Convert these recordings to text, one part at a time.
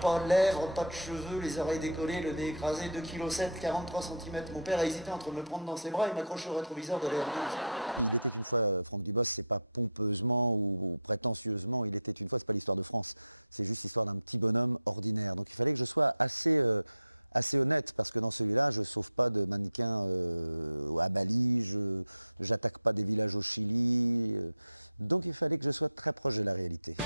pas de lèvres, pas de cheveux, les oreilles décollées, le nez écrasé, 2,7 kg, 43 cm. Mon père a hésité entre me prendre dans ses bras et m'accrocher au rétroviseur de l'R12. Il était une fois, Franck Dubos, c'est pas pompeusement ou prétentieusement, il était une fois, c'est pas l'histoire de France, c'est juste l'histoire d'un petit bonhomme ordinaire. Donc il fallait que je sois assez honnête, parce que dans celui-là, je sauve pas de mannequins à Bali, j'attaque pas des villages au Chili, donc il fallait que je sois très proche de la réalité.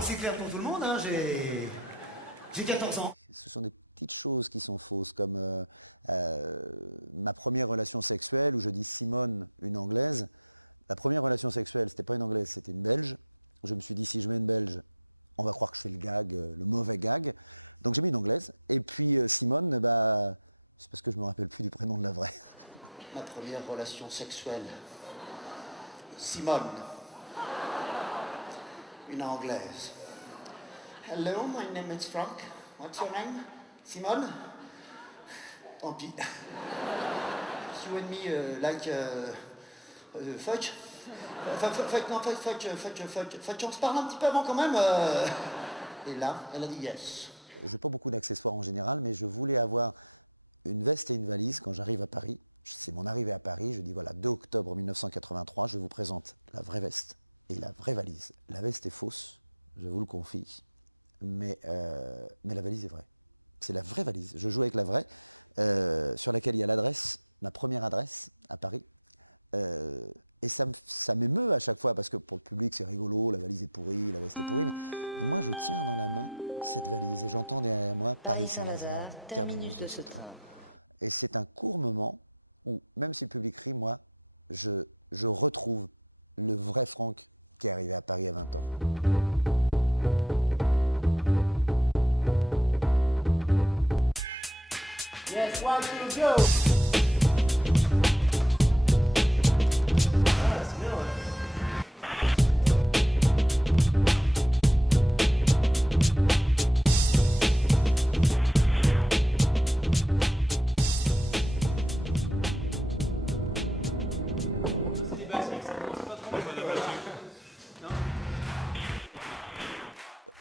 C'est clair pour tout le monde, hein, j'ai 14 ans. Ce sont des petites choses qui sont fausses, comme ma première relation sexuelle, où je dis Simone, une Anglaise. La première relation sexuelle, c'était pas une Anglaise, c'était une Belge. Je me suis dit, si je mets une Belge, on va croire que je fais le gag, le mauvais gag. Donc j'ai mis une Anglaise. Et puis Simone, bah, c'est parce que je me rappelle plus du prénom de la vraie. Ma première relation sexuelle. Simone. Une Anglaise. Hello, my name is Frank. What's your name? Simone? Tant pis. You and me like fudge? Fudge, on se parle un petit peu avant quand même. Et là, elle a dit yes. Je n'ai pas beaucoup d'accessoires en général, mais je voulais avoir une veste et une valise quand j'arrive à Paris. C'est mon arrivée à Paris, je dis voilà, 2 octobre 1983, je vous présente la vraie veste et la vraie valise. La veste est fausse, je vous le confie, mais la valise est vraie. C'est la vraie valise, je joue avec la vraie, sur laquelle il y a l'adresse, ma première adresse à Paris. Et ça m'émeut à chaque fois, parce que pour le public c'est rigolo, la valise est pourrie, la veste est pourrie, mais moi je tiens dans la main cette valise et j'entends derrière moi Paris-Saint-Lazare, terminus de ce train. Et c'est un court moment où, même si le public rit, moi, je retrouve le vrai Franck qui est arrivé à Paris à 20 ans. Yes, 1, 2, go!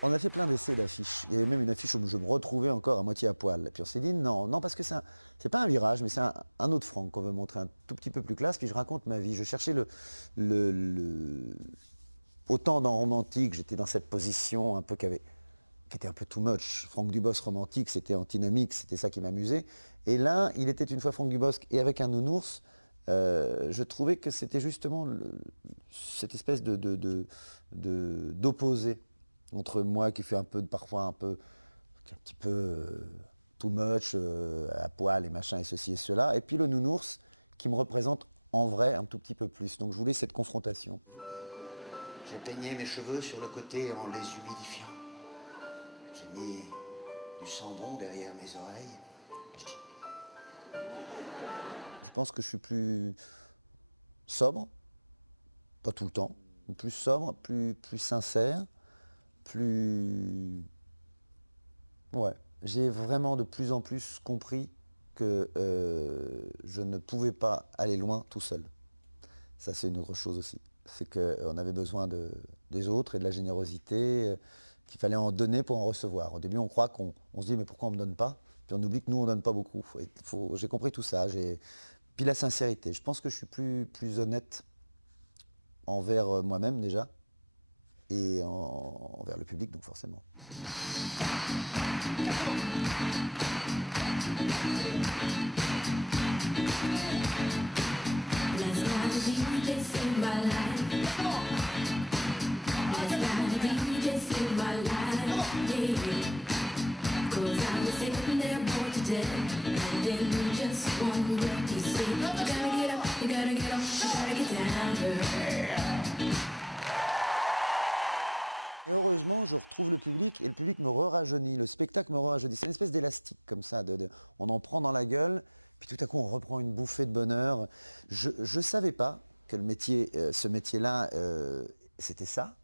On a fait plein d'essais d'affiches. Il y avait même une affiche où je me retrouvais encore à moitié à poil. Puis on s'est dit non, parce que c'est pas un virage, mais c'est un autre Franck qu'on veut montrer un tout petit peu plus classe. Puis je raconte ma vie. Je cherchais autant dans Romantique, j'étais dans cette position un peu qui était un peu too much. Franck Dubos Romantique, c'était antinomique, c'était ça qui m'amusait. Et là, il était une fois Franck Dubos et avec un nounours. Je trouvais que c'était justement cette espèce d'opposé entre moi qui fait parfois un petit peu too much, à poil et machin et ceci et cela, et puis le nounours qui me représente en vrai un tout petit peu plus. Donc je voulais cette confrontation. J'ai peigné mes cheveux sur le côté en les humidifiant. J'ai mis du sambon derrière mes oreilles. Je pense que je suis plus sobre, pas tout le temps, mais plus sobre, plus sincère, plus... Ouais, j'ai vraiment de plus en plus compris que je ne pouvais pas aller loin tout seul. Ça, c'est une autre chose aussi. C'est qu'on avait besoin des autres et de la générosité, qu'il fallait en donner pour en recevoir. Au début, on croit qu'on se dit, mais pourquoi on ne me donne pas? Puis on oublie que nous, on ne donne pas beaucoup. J'ai compris tout ça. Puis la sincérité. Je pense que je suis plus honnête envers moi-même déjà, et envers le public, donc forcément. Et heureusement, je retrouve le public et le public me rajeunit, le spectacle me rajeunit. C'est une espèce d'élastique comme ça, on en prend dans la gueule, puis tout à coup on reprend une bouffée de bonheur. Je ne savais pas que ce métier-là, c'était ça.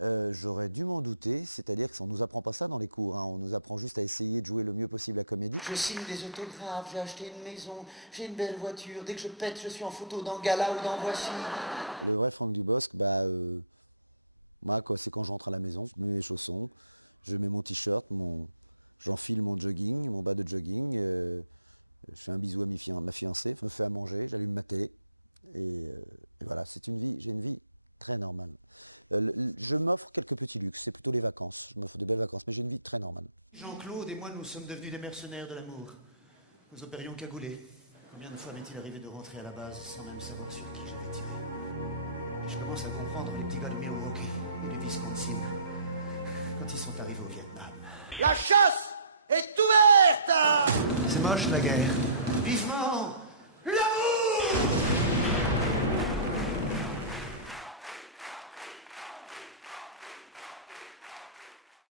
J'aurais dû m'en douter, c'est-à-dire qu'on ne nous apprend pas ça dans les cours, hein. On nous apprend juste à essayer de jouer le mieux possible la comédie. Je signe des autographes, j'ai acheté une maison, j'ai une belle voiture. Dès que je pète, je suis en photo dans Gala ou dans Voici. Le vrai Franck Dubosc, moi, c'est quand j'entre à la maison, je mets mes chaussons, je mets mon t-shirt, j'enfile mon jogging, mon bas de jogging, je fais un bisou à ma fiancée, je me fais à manger, j'allume ma télé. Et voilà, j'ai une vie très normale. Je m'offre quelques petits luxes, c'est plutôt les vacances. Je m'offre de belles vacances, mais j'ai une vie très normale. Jean-Claude et moi, nous sommes devenus des mercenaires de l'amour. Nous opérions cagoulés. Combien de fois m'est-il arrivé de rentrer à la base sans même savoir sur qui j'avais tiré? Je commence à comprendre les petits gars de Milwaukee et du Wisconsin quand ils sont arrivés au Vietnam. La chasse est ouverte! C'est moche la guerre. Vivement